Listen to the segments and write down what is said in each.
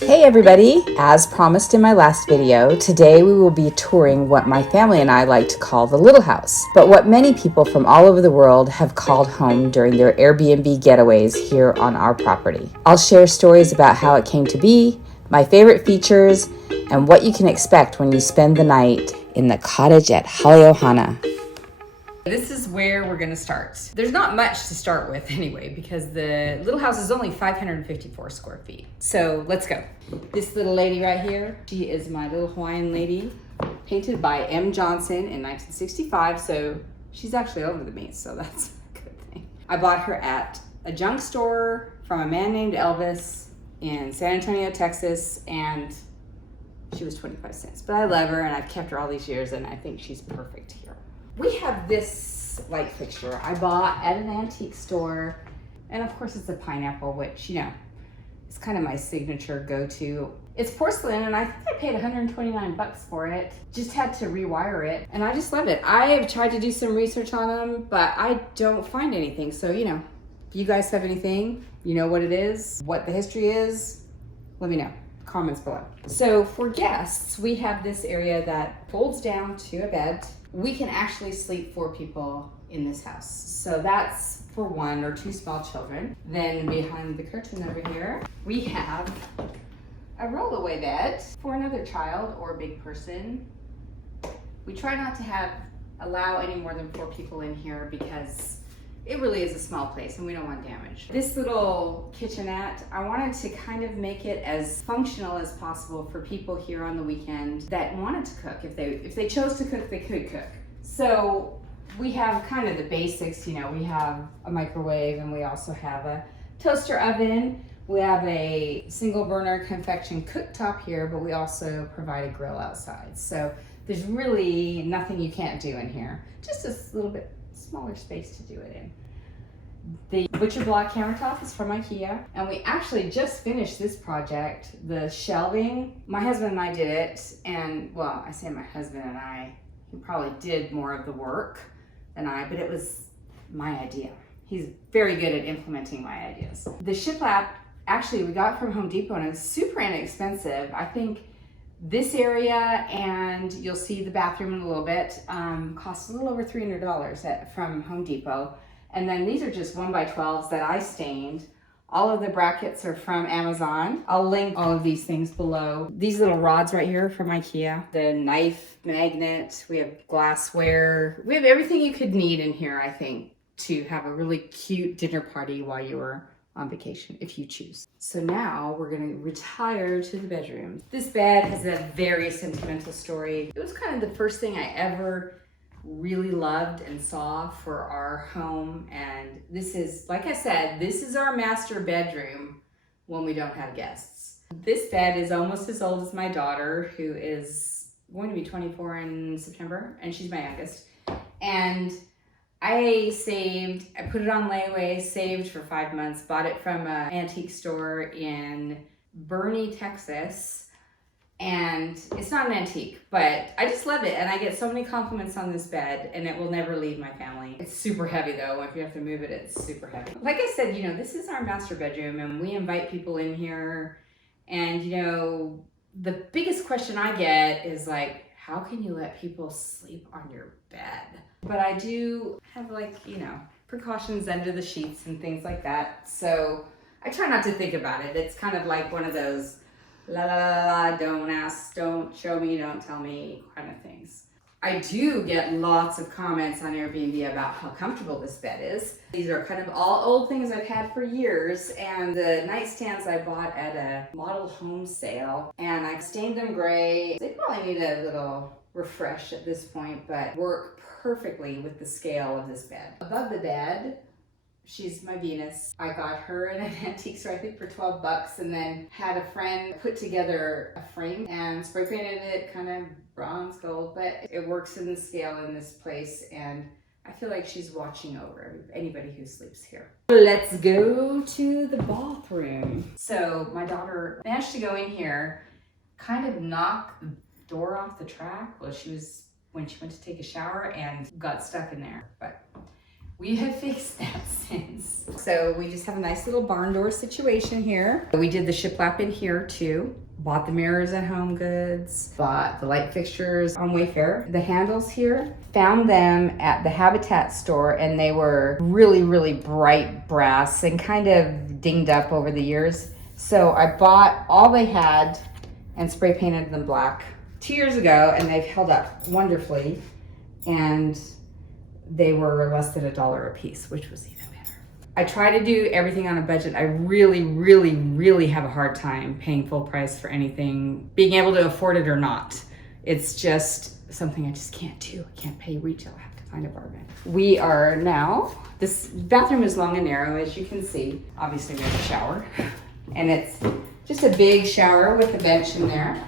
Hey everybody! As promised in my last video, today we will be touring what my family and I like to call the Little House, but what many people from all over the world have called home during their Airbnb getaways here on our property. I'll share stories about how it came to be, my favorite features, and what you can expect when you spend the night in the cottage at Hale Ohana. This is where we're going to start. There's not much to start with anyway, because the little house is only 554 square feet. So let's go. This little lady right here, she is my little Hawaiian lady, painted by M. Johnson in 1965. So she's actually older than me, so that's a good thing. I bought her at a junk store from a man named Elvis in San Antonio, Texas, and she was 25 cents. But I love her, and I've kept her all these years, and I think she's perfect here. We have this light fixture I bought at an antique store, and of course it's a pineapple, which, you know, is kind of my signature go-to. It's porcelain, and I think I paid 129 bucks for it. Just had to rewire it, and I just love it. I have tried to do some research on them, but I don't find anything. So, you know, if you guys have anything, you know what it is, what the history is, let me know. Comments below. So for guests, we have this area that folds down to a bed. We can actually sleep 4 people in this house. So that's for 1 or 2 small children. Then behind the curtain over here, we have a rollaway bed for another child or big person. We try not to allow any more than 4 people in here because it really is a small place and we don't want damage. This little kitchenette, I wanted to kind of make it as functional as possible for people here on the weekend that wanted to cook. If they chose to cook, they could cook. So we have kind of the basics, you know, we have a microwave and we also have a toaster oven. We have a single burner convection cooktop here, but we also provide a grill outside. So there's really nothing you can't do in here. Just a little bit smaller space to do it in. The butcher block countertop is from IKEA, and we actually just finished this project, the shelving. My husband and I did it, and well, I say my husband and I, he probably did more of the work than I, but it was my idea. He's very good at implementing my ideas. The shiplap, actually we got from Home Depot, and it's super inexpensive. I think this area, and you'll see the bathroom in a little bit, costs a little over $300 from Home Depot. And then these are just 1x12s that I stained. All of the brackets are from Amazon. I'll link all of these things below. These little rods right here from IKEA. The knife magnet, we have glassware. We have everything you could need in here, I think, to have a really cute dinner party while you're on vacation, if you choose. So now we're gonna retire to the bedroom. This bed has a very sentimental story. It was kind of the first thing I ever really loved and saw for our home. And this is, like I said, this is our master bedroom when we don't have guests. This bed is almost as old as my daughter, who is going to be 24 in September, and she's my youngest. And I put it on layaway, saved for 5 months, bought it from an antique store in Boerne, Texas. And it's not an antique, but I just love it. And I get so many compliments on this bed, and it will never leave my family. It's super heavy though. If you have to move it, it's super heavy. Like I said, you know, this is our master bedroom, and we invite people in here. And, you know, the biggest question I get is like, how can you let people sleep on your bed? But I do have, like, you know, precautions under the sheets and things like that. So I try not to think about it. It's kind of like one of those la la la la, don't ask, don't show me, don't tell me kind of things. I do get lots of comments on Airbnb about how comfortable this bed is. These are kind of all old things I've had for years, and the nightstands I bought at a model home sale, and I've stained them gray. They probably need a little refresh at this point, but work perfectly with the scale of this bed. Above the bed, she's my Venus. I got her in an antique store, I think for 12 bucks, and then had a friend put together a frame and spray painted it kind of bronze gold, but it works in the scale in this place, and I feel like she's watching over anybody who sleeps here. Let's go to the bathroom. So my daughter managed to go in here, kind of knock the door off the track when she went to take a shower, and got stuck in there. But We have fixed that since. So we just have a nice little barn door situation here. We did the shiplap in here too. Bought the mirrors at Home Goods, bought the light fixtures on Wayfair. The handles here, found them at the Habitat store, and they were really, really bright brass and kind of dinged up over the years. So I bought all they had and spray painted them black 2 years ago, and they've held up wonderfully. And they were less than $1 a piece, which was even better. I try to do everything on a budget. I really, really, really have a hard time paying full price for anything, being able to afford it or not. It's just something I just can't do. I can't pay retail. I have to find a bargain. We are now, this bathroom is long and narrow, as you can see. Obviously we have a shower, and it's just a big shower with a bench in there.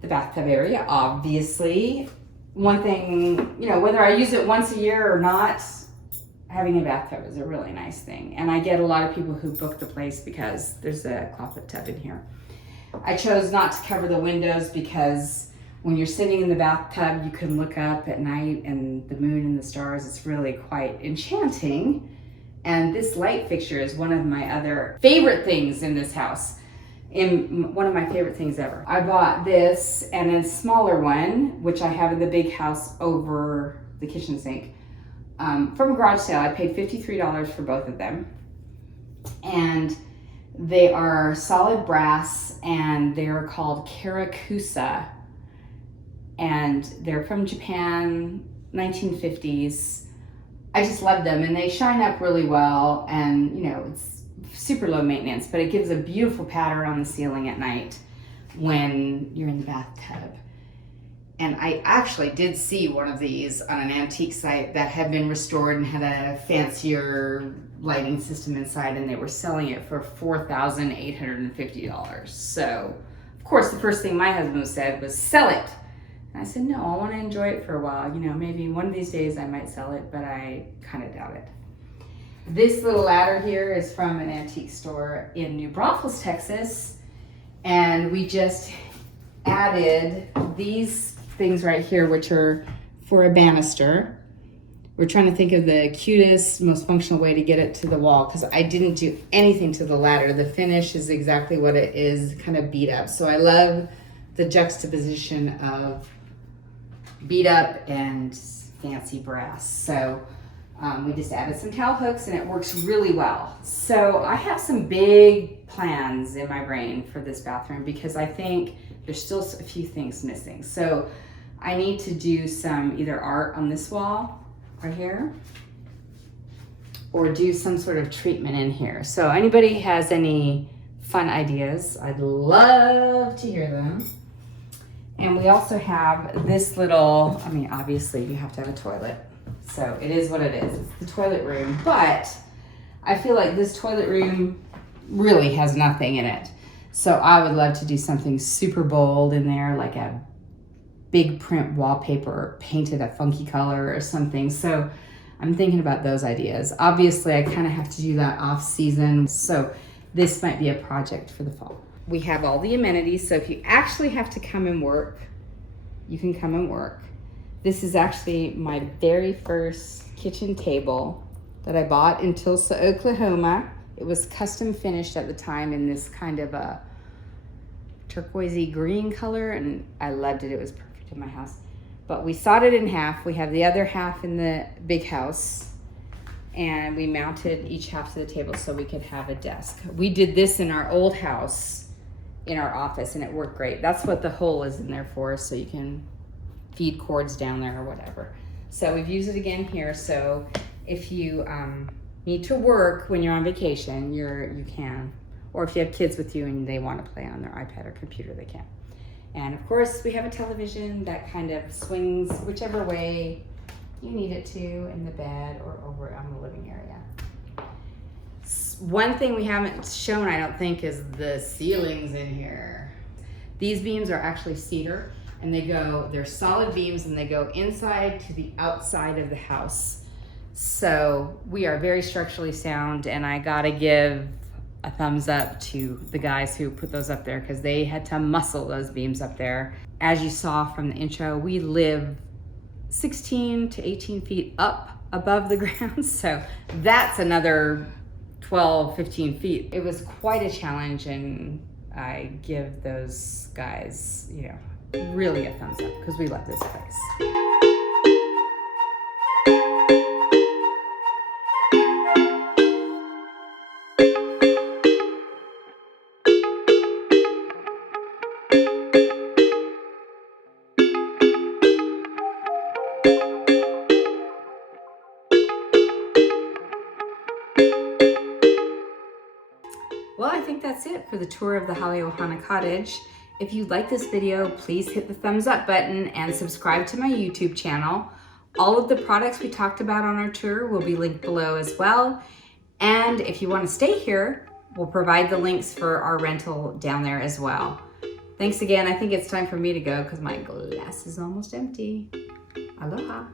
The bathtub area, obviously. One thing, you know, whether I use it once a year or not, having a bathtub is a really nice thing. And I get a lot of people who book the place because there's a clawfoot tub in here. I chose not to cover the windows because when you're sitting in the bathtub, you can look up at night and the moon and the stars. It's really quite enchanting. And this light fixture is one of my other favorite things in this house. One of my favorite things ever. I bought this and a smaller one, which I have in the big house over the kitchen sink, from a garage sale. I paid $53 for both of them. And they are solid brass, and they are called Karakusa. And they're from Japan, 1950s. I just love them, and they shine up really well, and you know, it's super low maintenance, but it gives a beautiful pattern on the ceiling at night when you're in the bathtub. And I actually did see one of these on an antique site that had been restored and had a fancier lighting system inside, and they were selling it for $4,850. So, of course, the first thing my husband said was, sell it. And I said, no, I want to enjoy it for a while. You know, maybe one of these days I might sell it, but I kind of doubt it. This little ladder here is from an antique store in New Braunfels, Texas. And we just added these things right here, which are for a banister. We're trying to think of the cutest, most functional way to get it to the wall, because I didn't do anything to the ladder. The finish is exactly what it is, kind of beat up. So I love the juxtaposition of beat up and fancy brass. So we just added some towel hooks, and it works really well. So I have some big plans in my brain for this bathroom because I think there's still a few things missing. So I need to do some either art on this wall right here, or do some sort of treatment in here. So anybody has any fun ideas, I'd love to hear them. And we also have this little, I mean, obviously you have to have a toilet. So it is what it is. It's the toilet room, but I feel like this toilet room really has nothing in it. So I would love to do something super bold in there, like a big print wallpaper painted a funky color or something. So I'm thinking about those ideas. Obviously, I kind of have to do that off season. So this might be a project for the fall. We have all the amenities. So if you actually have to come and work, you can come and work. This is actually my very first kitchen table that I bought in Tulsa, Oklahoma. It was custom finished at the time in this kind of a turquoisey green color, and I loved it. It was perfect in my house. But we sawed it in half. We have the other half in the big house, and we mounted each half to the table so we could have a desk. We did this in our old house in our office, and it worked great. That's what the hole is in there for, so you can feed cords down there or whatever. So we've used it again here. So if you need to work when you're on vacation, you can. Or if you have kids with you and they want to play on their iPad or computer, they can. And of course, we have a television that kind of swings whichever way you need it to, in the bed or over on the living area. One thing we haven't shown, I don't think, is the ceilings in here. These beams are actually cedar, and they're solid beams, and they go inside to the outside of the house. So we are very structurally sound, and I gotta give a thumbs up to the guys who put those up there, because they had to muscle those beams up there. As you saw from the intro, we live 16 to 18 feet up above the ground. So that's another 12, 15 feet. It was quite a challenge, and I give those guys, you know, really a thumbs up because we love this place. Well, I think that's it for the tour of the Hale Ohana Cottage. If you like this video, please hit the thumbs up button and subscribe to my YouTube channel. All of the products we talked about on our tour will be linked below as well. And if you want to stay here, we'll provide the links for our rental down there as well. Thanks again. I think it's time for me to go because my glass is almost empty. Aloha.